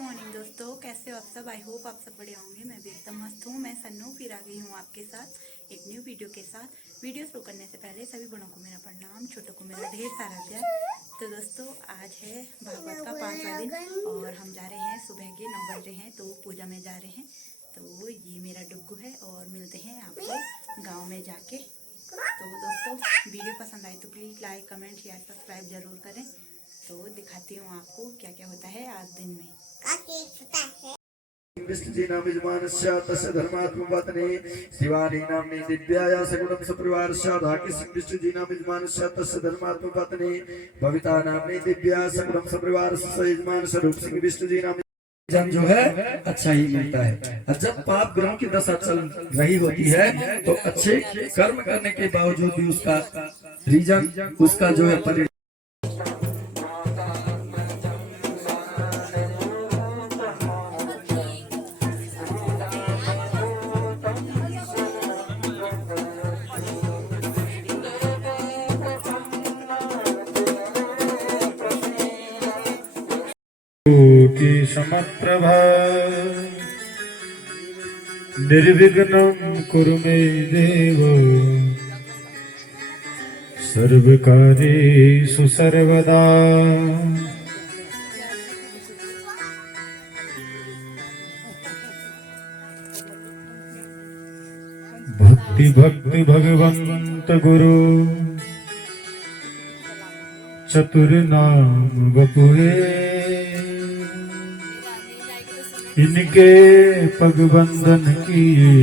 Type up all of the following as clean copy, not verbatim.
Morning दोस्तों, कैसे हो आप सब। आई होप आप सब बढ़िया होंगे। मैं भी एकदम मस्त हूँ। मैं सन्नू फिर आ गई हूँ आपके साथ एक न्यू वीडियो के साथ। वीडियो शुरू करने से पहले सभी बड़ों को मेरा प्रणाम, छोटों को मेरा ढेर सारा प्यार। तो दोस्तों, आज है भागवत का 5वां दिन और हम जा रहे हैं सुबह के 9 बज रहे हैं, तो पूजा में जा रहे हैं। तो ये मेरा डुग्गू है और मिलते हैं आपको गाँव में जाके। तो दोस्तों, वीडियो पसंद आए तो please like, comment, share, subscribe जरूर करें। तो दिखाती हूँ आपको क्या क्या होता है आज दिन में। विष्णुजी नाम यजमानस्य तस्य धर्मात्मपत्नी शिवानी नाम्नी दिव्याया सगुणं सपरिवारस्य धाकिस विष्णुजी नाम यजमानस्य तस्य धर्मात्मपत्नी भविता नाम्नी दिव्या सगुणं सपरिवारस्य यजमान स्वरूप सिंह विष्णुजी नाम जन जो है अच्छा ही मिलता है। और जब पाप ग्रहों की दशा चल रही होती है तो अच्छे कर्म करने के बावजूद भी उसका रीजन, उसका जो है की समप्रभा निर्विघ्नं कुरु मे देव सर्वकार्येषु सर्वदा। भक्ति भक्ति भगवंत गुरु चतुर नाम वपुहे इनके पग बंधन किए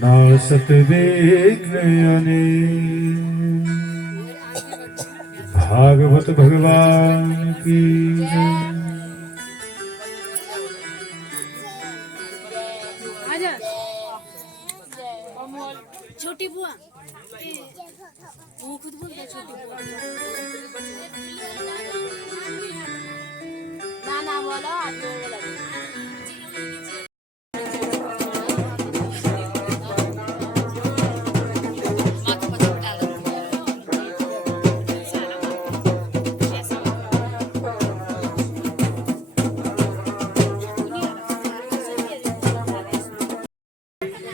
नासत विघ्न अनेक। भागवत भगवान की छोटी बुआ वो खुद बोलता है छोटी बुआ ना बोलो आप बोलो।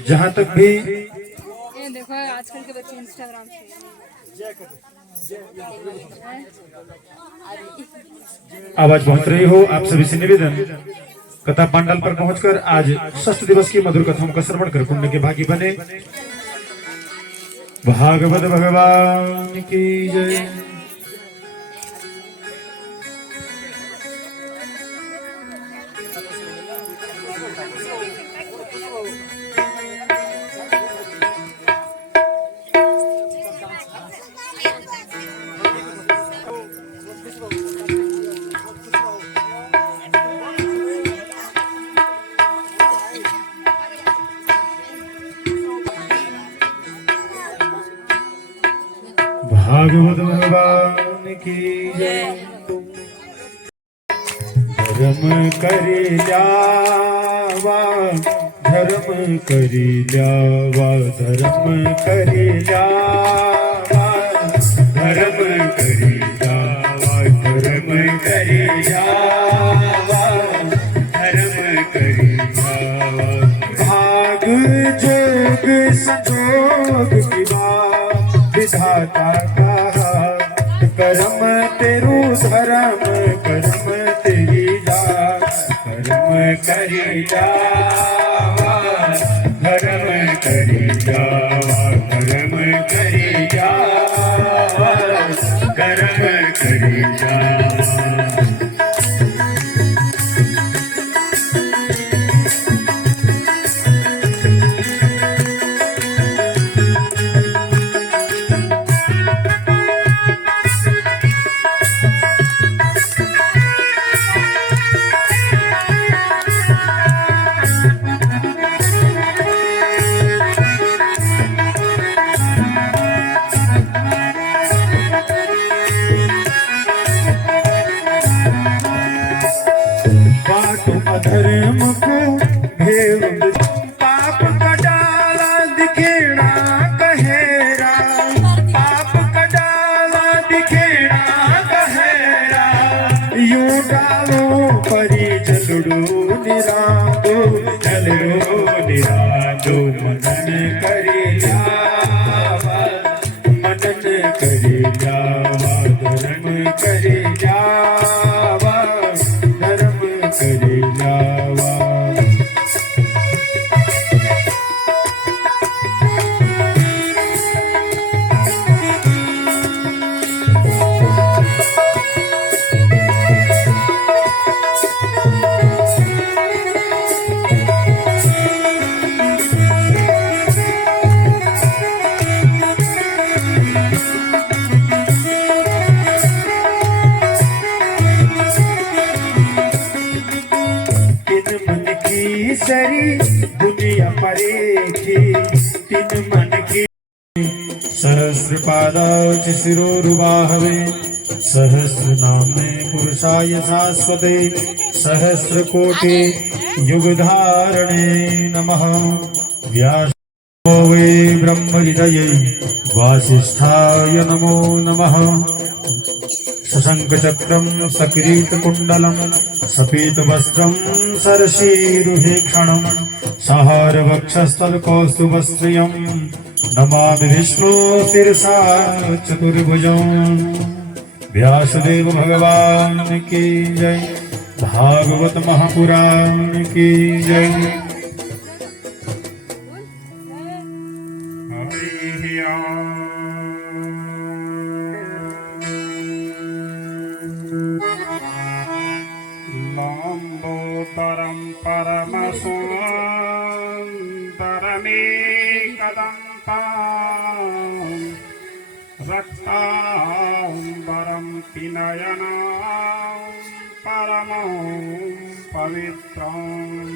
जहाँ तक भी ये देखो आजकल के बच्चे इंस्टाग्राम आवाज पहुंच रही हो, आप सभी से निवेदन कथा पंडाल पर पहुंचकर आज षष्ठ दिवस की मधुर कथाओं का श्रवण कर पुण्य के भागी बने। भागवत भगवान की जय। भागवत भगवान की जय। धर्म करी ल्यावा धर्म करी ल्यावा धर्म करी ल्यावा धर्म करी ल्यावा धर्म करी ल्यावा धर्म करी ल्यावा। भाग जोग संजोग की बात विधाता का कर्म तेरू धर्म कर्म तेरी जा कर्म करी जावा धर्म करी जावा कर्म करी जावा कर्म करी जावा। धर्म को भेव पाप का डाला दिखेड़ा कहेरा पाप का डाला दिखेड़ा कहेरा यूं जाओ परी जलड़ो निरांदो जलड़ो निरांदो मनन करे जावा मनन करे जावा धर्म करे जावा धर्म करे जावा। सरी दुनिया परेखी तिन मन की सहस्र पादाच शिरोरुबाहवे सहस्र नामे पुरुषाय शाश्वते सहस्र कोटि युगधारणे नमः। व्यास वे ब्रह्महृदये वासिष्ठाय नमो नमः। शशंखचक्रं सकिरीटकुण्डलं सपीतवस्त्रं सरशीरुहेक्षणं संहारवक्षस्थलकौस्तुभस्त्रियं नमामि विष्णु शिरसा चतुर्भुजं। व्यासदेव भगवान की जय। भागवत महापुराण की जय। लंबोदरं परमसुन्दरमेकदन्तं रक्ताम्बरं पिनयनं परमं पवित्रम्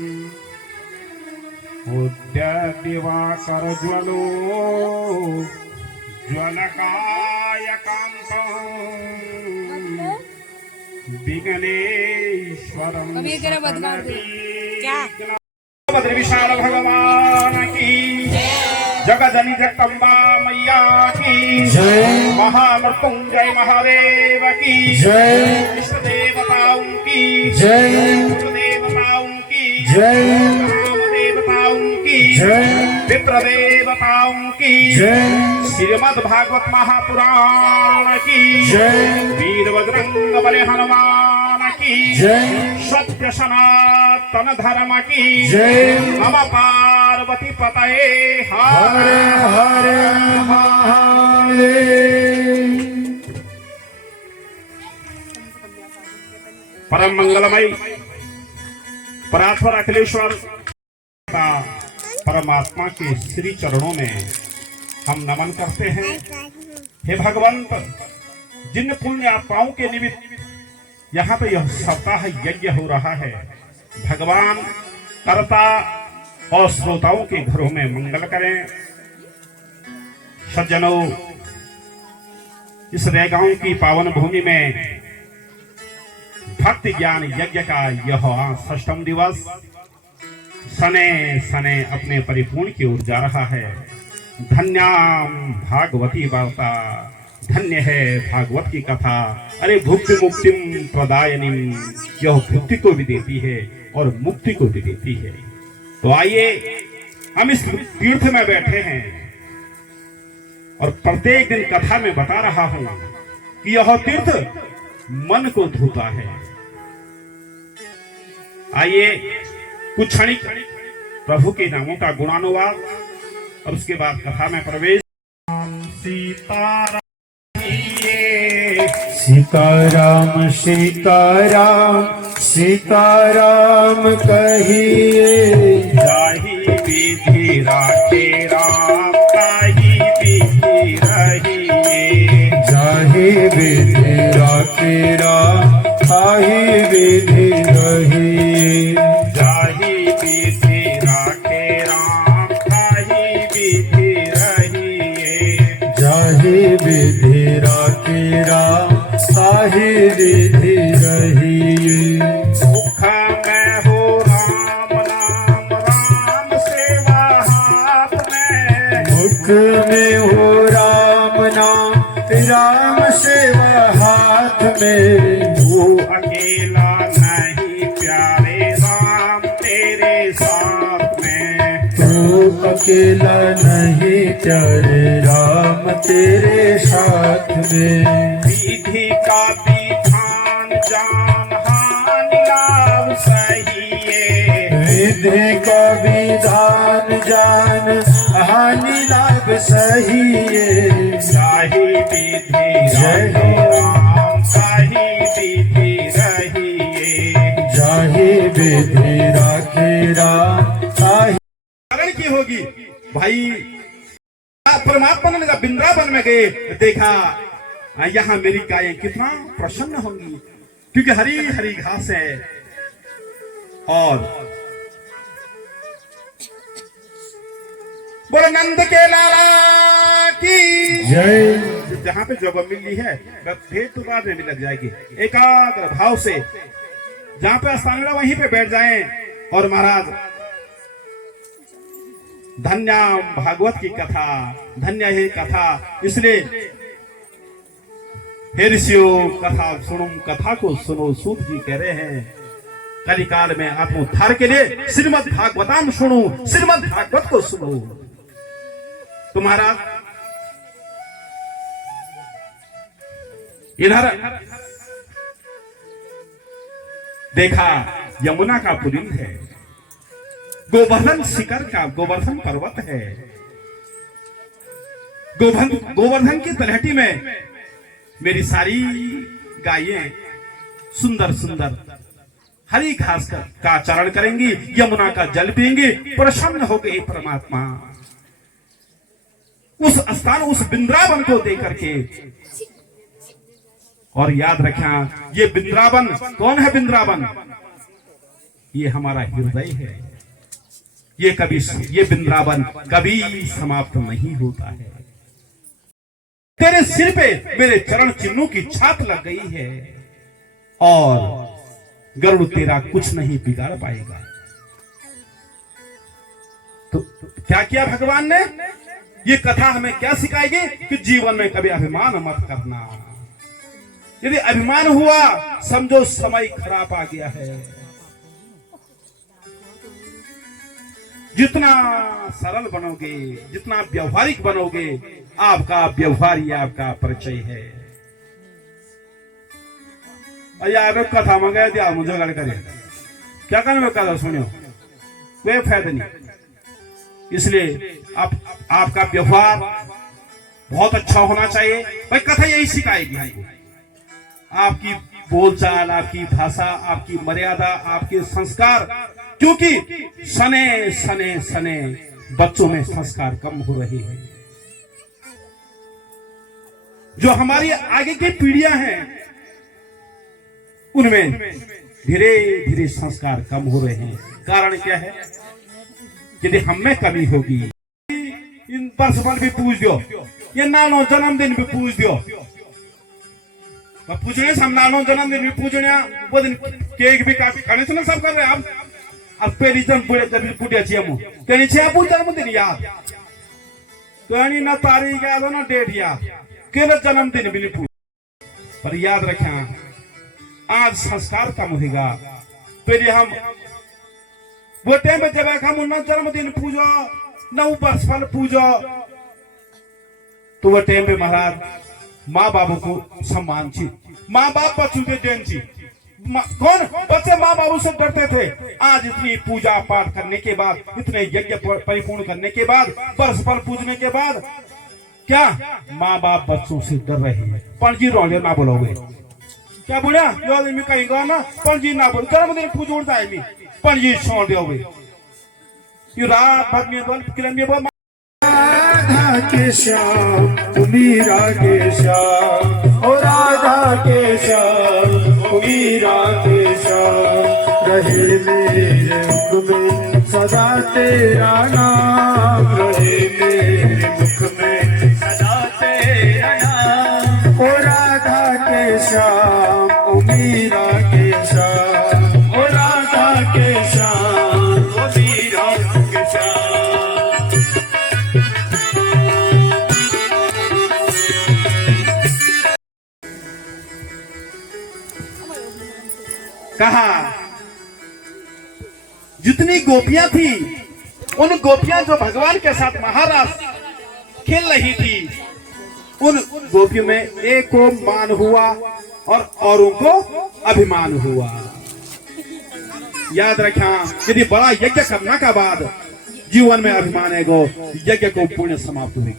उद्यद्दिवाकरज्वलो ज्वलकायकान्तं विघ्नेश्वरं बद्र विशाल भगवान की जगदनी जगदम्बा मैया की जय। महामृत्युंजय महादेव की जय। इष्ट देवताओं की जय। पुत्र देवताओं की जय। ग्राम देवताओं की जय। पितृ देवताओं की जय। श्रीमद् भागवत महापुराण की जय। वीर बजरंग बली हनुमान की जय। सत्य सनातन धर्म की जय। नम पार्वती पतये हर हर महादेव। परम मंगलमय परात्पर अखिलेश्वर परमात्मा के श्री चरणों में हम नमन करते हैं। हे भगवंत, जिन पुण्य आत्माओं के निमित्त यहाँ पे यह सप्ताह यज्ञ हो रहा है, भगवान कर्ता और श्रोताओं के घरों में मंगल करें। सज्जनों, इस रेगांव की पावन भूमि में भक्ति ज्ञान यज्ञ का यह 6वां दिवस सने सने अपने परिपूर्ण की ओर जा रहा है। धन्याम भागवती वार्ता, धन्य है भागवत की कथा। अरे भुक्ति मुक्तिम प्रदायनिम, यह भुक्ति को भी देती है और मुक्ति को भी देती है। तो आइए हम इस तीर्थ में बैठे हैं और प्रत्येक दिन कथा में बता रहा हूं कि यह तीर्थ मन को धोता है। आइए कुछ क्षणिक प्रभु के नामों का गुणानुवाद और उसके बाद कथा में प्रवेश। सीताराम सीताराम सीताराम सीताराम कहिए, जाहि विधि राखे राम ताहि विधि रहिए। जाहि विधि राखे राम ताहि विधि रहिए। जाहि विधि राखे राम ताहि विधि रहिए। जाहि विधि राखे राम ताहि विधि रहिए। मुख में हो राम नाम, राम सेवा हाथ में। मुख में हो राम नाम, राम सेवा हाथ में। वो अकेला अकेला नहीं प्यारे राम तेरे साथ में। विधि का विधान जान हानि लाभ सही है। विधि का विधान जान हानि लाभ सही है। साही विधि रही राम साही विधि रही जाहि विधि राखे राम साहि। कारण की होगी भाई परमात्मा ने जब वृंदावन में गए देखा यहाँ मेरी गायें कितना प्रसन्न होंगी क्योंकि हरी हरी घास है और बोले नंद के लाला की जय। जहाँ पे जगह मिल रही है भेंट तो बाद में भी लग जाएगी। एकाग्र भाव से जहाँ पे स्थान मिला वहीं पे बैठ जाएं और महाराज धन्य भागवत की कथा धन्य है कथा। इसलिए हे ऋषियों कथा सुनो कथा को सुनो। सूत जी कह रहे हैं कलिकाल में आत्मोद्धार के लिए श्रीमद् भागवतम सुनो श्रीमद् भागवत को सुनो। तुम्हारा इधर देखा यमुना का पुलिंद है। गोवर्धन शिखर का गोवर्धन पर्वत है। गोवर्धन की तलहटी में मेरी सारी गायें सुंदर सुंदर हरी घास का चरण करेंगी यमुना का जल पिएंगी प्रसन्न हो गए परमात्मा। उस स्थान उस वृंदावन को देख करके और याद रखना ये वृंदावन कौन है? वृंदावन ये हमारा हृदय है। ये वृंदावन कभी समाप्त नहीं होता है। तेरे सिर पे मेरे चरण चिन्हों की छाप लग गई है और गरुड़ तेरा कुछ नहीं बिगाड़ पाएगा। तो क्या किया भगवान ने? ये कथा हमें क्या सिखाएगी कि जीवन में कभी अभिमान मत करना। यदि अभिमान हुआ समझो समय खराब आ गया है। जितना सरल बनोगे जितना व्यवहारिक बनोगे आपका व्यवहार ही आपका परिचय है। यार कथा मंगाया दिया मुझे गड़ करे क्या करना कथा सुनियो कोई फायदा नहीं। इसलिए आपका व्यवहार बहुत अच्छा होना चाहिए। भाई कथा यही सिखाएगी हमको। आपकी बोलचाल आपकी भाषा आपकी मर्यादा आपके संस्कार क्योंकि सने सने सने बच्चों में संस्कार कम हो रहे हैं। जो हमारी आगे की पीढ़ियां हैं उनमें धीरे धीरे संस्कार कम हो रहे हैं। कारण क्या है? यदि हम में कमी होगी इन परसपन भी पूछ दो ये नानो जन्मदिन भी पूछ दो पूछने से हम नानो जन्मदिन भी पूछने वो दिन केक भी खाने से ना सब कर रहे हैं। अब पहली जन बुढ़े जब बुढ़िया छिया मु तेरी छिया पूछ जन्मदिन याद तो ना तारीख याद हो ना डेट याद केवल जन्मदिन भी नहीं पूछ। पर याद रखें आज संस्कार कम होगा। पहले हम वो टाइम पे जब हम उन्ना जन्मदिन पूजो न वर्ष फल पूजो तो वो टाइम पे महाराज माँ बाबू को सम्मान थी। माँ बाप बच्चों के देन थी। कौन बच्चे माँ बाबू से डरते थे। आज इतनी पूजा पाठ करने के बाद इतने यज्ञ परिपूर्ण करने के बाद वर्ष फल पूजने के बाद क्या माँ बाप बच्चों से डर रहे हैं। पणजी रोले ना बोलोगे क्या बुढ़ा यो कहेगा ना पणजी ना बोल जन्मदिन पूज उड़ता है पणजी छोड़ दोगे ये रात भर में बोल किरण में बोल राधा के श्याम मीरा के श्याम ओ राधा के श्याम मीरा के श्याम रहे मेरे मुख में सदा तेरा नाम रहे मेरे मुख में सदा तेरा नाम ओ राधा के श्याम ओ मीरा के श्याम ओ राधा के श्याम ओ मीरा के श्याम। कहा जितनी गोपियां थी उन गोपियां जो भगवान के साथ महारास खेल रही थी, उन गोपियों में एक को मान हुआ और औरों को अभिमान हुआ। याद रखना, यदि बड़ा यज्ञ करने का बाद जीवन में अभिमान है गो, यज्ञ को पुण्य समाप्त हुई।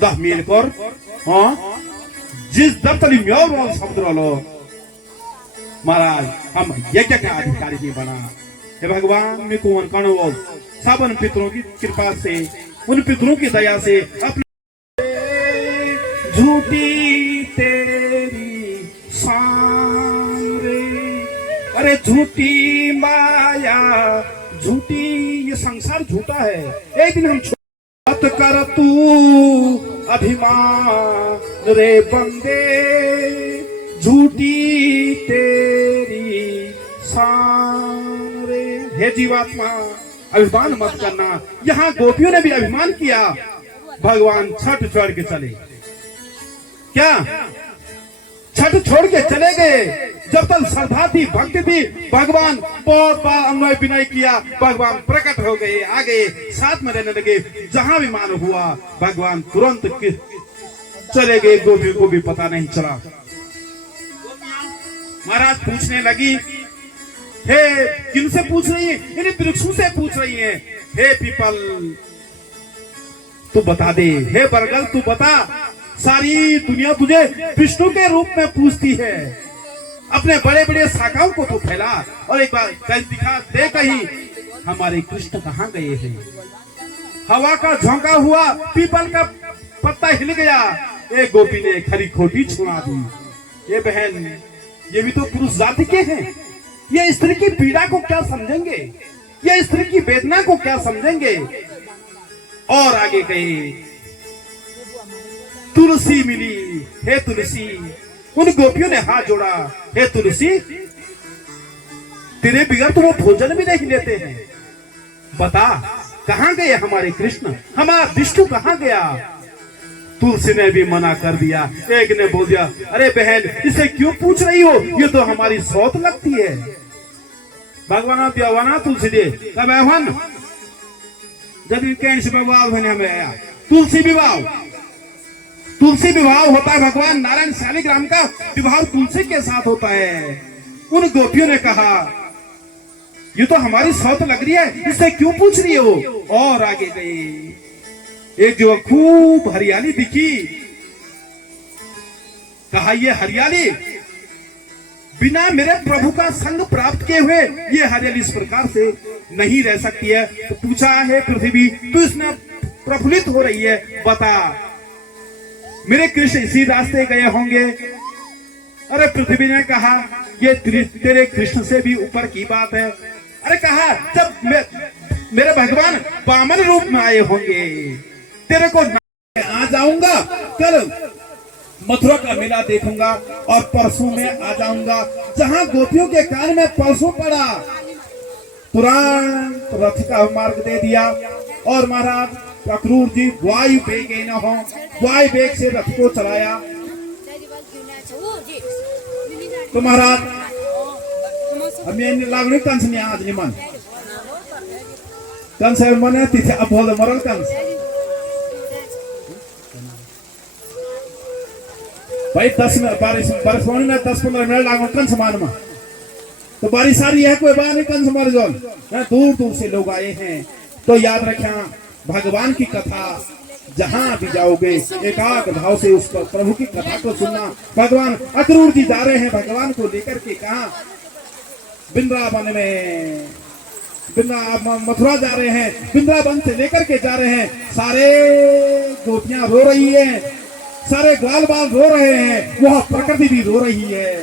10 मील कर जिस दफ्तरी म्योर समुद्र लो महाराज, हम यज्ञ का अधिकारी नहीं बना। हे भगवान, मैं कुंवर कणो सब उन पितरों की कृपा से, उन पितरों की दया से अपने झूठी तेरी शान रे, अरे झूठी माया झूठी, ये संसार झूठा है। एक दिन हम मत कर तू अभिमान रे बंदे, झूठी तेरी शान रे। हे जीवात्मा, अभिमान मत करना। यहाँ गोपियों ने भी अभिमान किया, भगवान छठ छोड़ के चले। क्या छठ छोड़ के चले गए? जब तक श्रद्धा थी, भक्ति थी, भगवान बहुत बार अन्वय विनय किया, भगवान प्रकट हो गए, आ गए, साथ में रहने लगे। जहां भी मान हुआ, भगवान तुरंत चले गए, गोपियों को भी पता नहीं चला। महाराज पूछने लगी, हे किनसे पूछ रही है? इन वृक्षों से पूछ रही है। हे पीपल तू बता दे, हे बरगद तू बता, सारी दुनिया तुझे विष्णु के रूप में पूछती है, अपने बड़े बड़े शाखाओं को तू फैला और एक बार कहीं दिखा दे, कहीं हमारे कृष्ण कहाँ गए हैं? हवा का झोंका हुआ, पीपल का पत्ता हिल गया, एक गोपी ने खरी खोटी छुड़ा दी। ये बहन, ये भी तो पुरुष जाति के हैं, ये स्त्री की पीड़ा को क्या समझेंगे, ये स्त्री की वेदना को क्या समझेंगे? और आगे गए, तुलसी मिली। हे तुलसी, उन गोपियों ने हाथ जोड़ा, हे तुलसी, तेरे बिगड़ तो वो भोजन भी नहीं लेते हैं, बता कहां गए हमारे कृष्ण, हमारा विष्णु कहां गया? तुलसी ने भी मना कर दिया। एक ने बोल दिया, अरे बहन, इसे क्यों पूछ रही हो, ये तो हमारी सौत लगती है। भगवान देवाना तुलसी दे तब आह्वान जब कैसे विवाह होने हमें आया। तुलसी विवाह होता है, भगवान नारायण शालिग्राम का विवाह तुलसी के साथ होता है। उन गोपियों ने कहा, ये तो हमारी सौत लग रही है, इससे क्यों पूछ रही हो? और आगे गए, एक जो खूब हरियाली दिखी, कहा ये हरियाली बिना मेरे प्रभु का संग प्राप्त किए हुए ये हरियाली इस प्रकार से नहीं रह सकती है। तो पूछा, है पृथ्वी तू इसमें प्रफुल्लित हो रही है, बता मेरे कृष्ण इसी रास्ते गए होंगे? अरे पृथ्वी ने कहा, ये तेरे कृष्ण से भी ऊपर की बात है। अरे कहा, जब मेरे भगवान वामन रूप में आए होंगे, तेरे को आ जाऊंगा, कल मथुरा का मेला देखूंगा और परसों में आ जाऊंगा। जहां गोपियों के कान में परसों पड़ा, तुरंत रथ का मार्ग दे दिया और महाराज अक्रूर जी वायु वेग न हो, वायु वेग से रथ को चलाया। तो महाराज हमें लागू कंस ने आज निमन कंस मने तिथे अभोल मरल कंस भाई 10 बारिश होने में 10-15 मिनट लागू कंस मान में। तो बारिश सारी है, कोई बात नहीं, कंस मर जोल। दूर दूर से लोग आए हैं। तो याद रखना, भगवान की कथा जहां भी जाओगे एकाग्र भाव से उस प्रभु की कथा को सुनना। भगवान अक्रूर जी जा रहे हैं भगवान को लेकर के, कहा वृंदावन में, मथुरा जा रहे हैं, वृंदावन से लेकर के जा रहे हैं। सारे गोपियां रो रही हैं, सारे ग्वाल बाल रो रहे हैं, वह प्रकृति भी रो रही है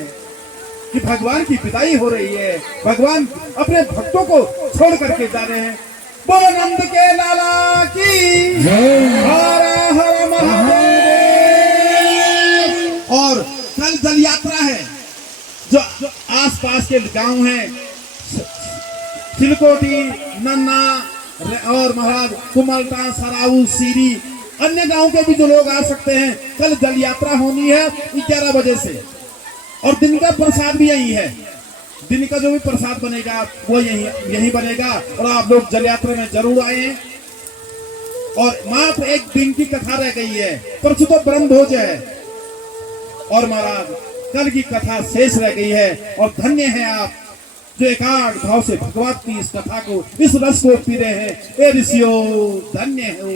कि भगवान की विदाई हो रही है। भगवान अपने भक्तों को छोड़ करके जा रहे हैं। बोलो नंद के लाला की हर हर महादेव। और कल जल यात्रा है, जो आसपास के गांव हैं, सिलकोटी, नन्ना और महाराज कुमलटा, सराऊ, सीरी, अन्य गांव के भी जो लोग आ सकते हैं। कल जल यात्रा होनी है 11 बजे से, और दिन का प्रसाद भी यही है। दिन का जो भी प्रसाद बनेगा वो यही बनेगा। और आप लोग जल यात्रा में जरूर आए। और मात्र एक दिन की कथा रह गई है, परसों तो ब्रह्म भोज है और महाराज कल की कथा शेष रह गई है। और धन्य है आप जो एकाग्र भाव से भगवत की इस कथा को, इस रस को पी रहे हैं। ए ऋषियों धन्य हो।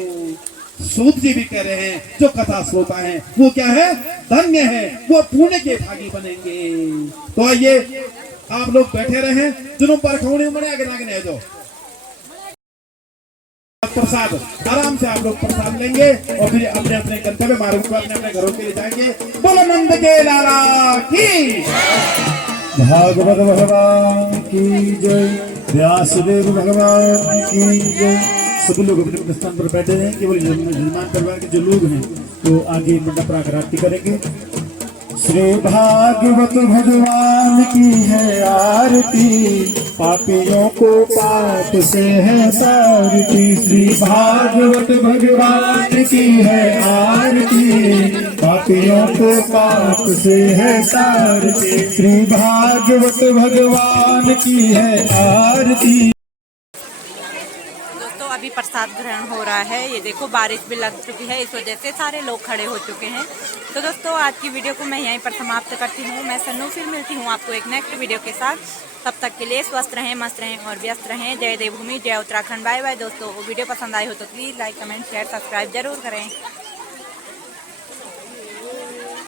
सूत जी भी कह रहे हैं जो कथा श्रोता हैं वो क्या है, धन्य है, वो पुण्य के भागी बनेंगे। तो आइए आप लोग बैठे रहे, जिन्हों पर खौनी उमड़े आगे नागे जो प्रसाद आराम से आप लोग प्रसाद लेंगे और फिर अपने अपने गंतव्य मार्ग को अपने अपने घरों के लिए जाएंगे। बोलो नंद के लाला की, भागवत भगवान की जय, व्यासदेव भगवान की जय। सभी लोग अपने अपने स्थान पर बैठे हैं। केवल यजमान परिवार के जो लोग हैं वो आगे मंडप पर आकर आरती करेंगे। श्री भागवत भगवान की है आरती, पापियों को पाप से है तारती। श्री भागवत भगवान की है आरती, पापियों को पाप से है तारती। श्री भागवत भगवान की है आरती। दोस्तों अभी प्रसाद ग्रहण हो रहा है। ये देखो बारिश भी लग चुकी है, इस वजह से सारे लोग खड़े हो चुके हैं। तो दोस्तों आज की वीडियो को मैं यहीं पर समाप्त करती हूँ। मैं सन्नू फिर मिलती हूँ आपको एक नेक्स्ट वीडियो के साथ। तब तक के लिए स्वस्थ रहें, मस्त रहें और व्यस्त रहें। जय देवभूमि, जय उत्तराखंड। बाय बाय दोस्तों। वीडियो पसंद आई हो तो please like comment share subscribe जरूर करें।